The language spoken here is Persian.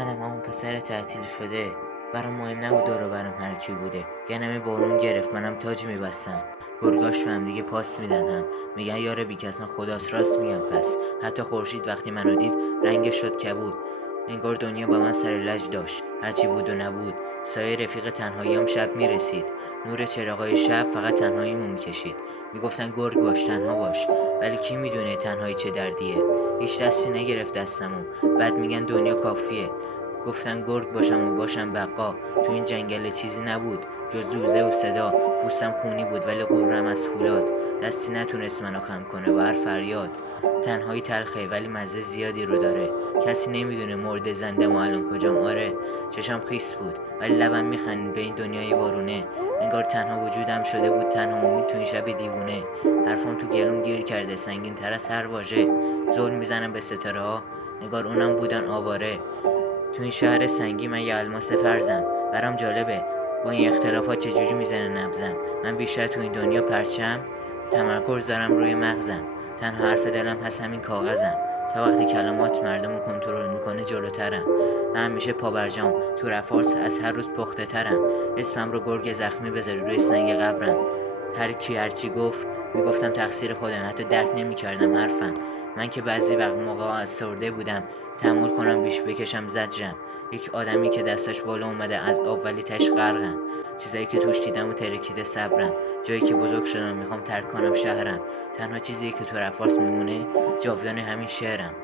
منم همون پسر تعطیل شده. برام مهم نبود دور و برم هر کی بوده. یه نمه بارون گرفت منم تاج میبستم. گرگاش به هم دیگه پاس میدن هم. میگن یار بیکسان خداست، راست میگم. پس حتی خورشید وقتی منو دید رنگش شد کبود. انگار دنیا با من سر لج داشت، هرچی بود و نبود. سایه رفیق تنهاییام شب میرسید. نور چراغای شب فقط تنهاییمو میکشید. میگفتن گرگ باش، تنها باش. ولی کی میدونه تنهایی چه دردیه. هیچ دستی نگرفت دستمو. بعد میگن دنیا کافیه. گفتن گرگ باشم و باشم بقا. تو این جنگل چیزی نبود جز دوزه و صدا. پوستم خونی بود ولی غرم از فولاد. دستی نتونست منو خم کنه و هر فریاد. تنهایی تلخه ولی مزه زیادی رو داره. کسی نمیدونه مرده زنده ما الان کجام. آره چشام خیس بود ولی لبم میخندید به این دنیای وارونه. انگار تنها وجودم شده بود، تنها امید تو این شب دیوونه. حرفم تو گلوم گیر کرده، سنگین تر از هر واژه. زل میزنم به ستاره ها، انگار اونم بودن آواره. تو این شهر سنگی من یه الماس فرزم. برام جالبه با این اختلافات چجوری میزنه نبزم. من بیشتر تو این دنیا پرچم، تمرکز دارم روی مغزم. تنها حرف دلم هست همین کاغذم. تا وقتی کلمات مردم رو کنترل میکنه جلوترم. من همیشه پابرجام، تو رفارس از هر روز پخته ترم. اسمم رو گرگ زخمی بذاری روی سنگ قبرم. هر کی هرچی گفت میگفتم تقصیر خودم، حتی درک نمیکردم حرفم. من که بعضی وقت موقع از سرده بودم تحمل کنم بیش بکشم زجرم. یک آدمی که دستش بالا اومده از آب ولی تش غرقم. چیزایی که توش دیدم و ترکیده صبرم. جایی که بزرگ شدم میخوام ترک کنم شهرم. تنها چیزی که تو رفارس میمونه جاودان همین شعرم.